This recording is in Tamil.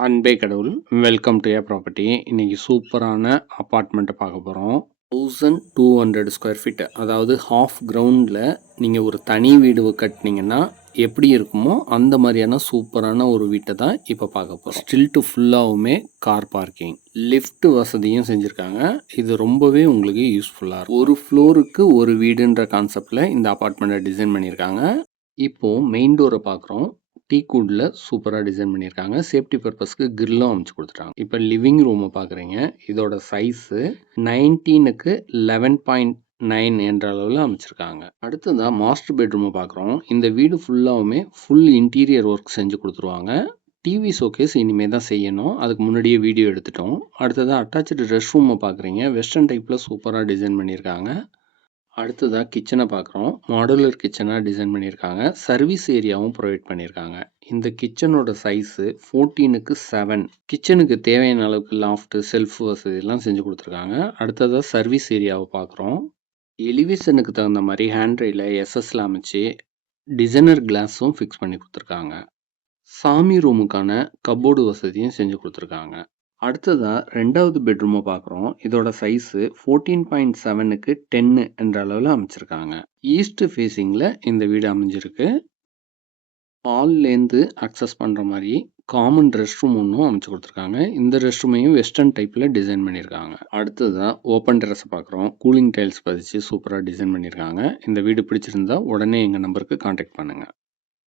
அன்பே கடவுள். Welcome to A property. இன்னைக்கு சூப்பரான அப்பார்ட்மெண்ட்டை பார்க்க போகிறோம். 1200 ஸ்கொயர் ஃபீட், அதாவது ஹாஃப் கிரவுண்டில் நீங்கள் ஒரு தனி வீடு கட்டினீங்கன்னா எப்படி இருக்குமோ அந்த மாதிரியான சூப்பரான ஒரு வீட்டை தான் இப்போ பார்க்க போகிறோம். ஸ்டில்ட்டு ஃபுல்லாகவுமே கார் பார்க்கிங், லிஃப்ட் வசதியும் செஞ்சுருக்காங்க. இது ரொம்பவே உங்களுக்கு யூஸ்ஃபுல்லாக இருக்கும். ஒரு ஃப்ளோருக்கு ஒரு வீடுன்ற கான்செப்டில் இந்த அப்பார்ட்மெண்ட்டை டிசைன் பண்ணியிருக்காங்க. இப்போது மெயின் டோரை பார்க்குறோம். டீக்குட்ல சூப்பராக டிசைன் பண்ணியிருக்காங்க. சேஃப்டி பர்பஸ்க்கு கிரில்லும் அமைச்சு கொடுத்துட்டாங்க. இப்போ லிவிங் ரூமை பார்க்குறீங்க. இதோட சைஸு 19க்கு 11.9 என்ற அளவில் அமைச்சிருக்காங்க. அடுத்ததான் மாஸ்டர் பெட்ரூமை பார்க்குறோம். இந்த வீடு ஃபுல்லாகவுமே ஃபுல் இன்டீரியர் ஒர்க் செஞ்சு கொடுத்துருவாங்க. டிவி ஷோகேஸ் இனிமேல் தான் செய்யணும். அதுக்கு முன்னாடியே வீடியோ எடுத்துட்டோம். அடுத்ததாக அட்டாச்சு ரெஸ்ட் ரூமை பார்க்குறீங்க. வெஸ்டர்ன் டைப்பில் சூப்பராக டிசைன் பண்ணியிருக்காங்க. அடுத்ததாக கிச்சனை பார்க்குறோம். மாடுலர் கிச்சனாக டிசைன் பண்ணியிருக்காங்க. சர்வீஸ் ஏரியாவும் ப்ரொவைட் பண்ணியிருக்காங்க. இந்த கிச்சனோட சைஸு 14க்கு 7. கிச்சனுக்கு தேவையான அளவுக்கு லாஃப்ட்டு, செல்ஃப் வசதியெல்லாம் செஞ்சு கொடுத்துருக்காங்க. அடுத்ததாக சர்வீஸ் ஏரியாவை பார்க்குறோம். எலிவேஷனுக்கு தகுந்த மாதிரி ஹேண்ட்ரையில் எஸ்எஸ்ல அமைச்சு டிசைனர் கிளாஸும் ஃபிக்ஸ் பண்ணி கொடுத்துருக்காங்க. சாமி ரூமுக்கான கப்போர்டு வசதியும் செஞ்சு கொடுத்துருக்காங்க. அடுத்ததாக 2வது பெட்ரூமை பார்க்குறோம். இதோட சைஸு 14.7க்கு 10 என்ற அளவில் அமைச்சிருக்காங்க. ஈஸ்ட் ஃபேஸிங்கில் இந்த வீடு அமைஞ்சிருக்கு. ஹால்லேருந்து அக்சஸ் பண்ணுற மாதிரி காமன் ரெஸ்ட் ரூம் ஒன்றும் அமைச்சு கொடுத்துருக்காங்க. இந்த ரெஸ்ட் ரூமையும் வெஸ்டர்ன் டைப்பில் டிசைன் பண்ணியிருக்காங்க. அடுத்ததாக ஓப்பன் டெரஸை பார்க்குறோம். கூலிங் டைல்ஸ் பதிச்சு சூப்பராக டிசைன் பண்ணியிருக்காங்க. இந்த வீடு பிடிச்சிருந்தா உடனே எங்கள் நம்பருக்கு கான்டாக்ட் பண்ணுங்கள்.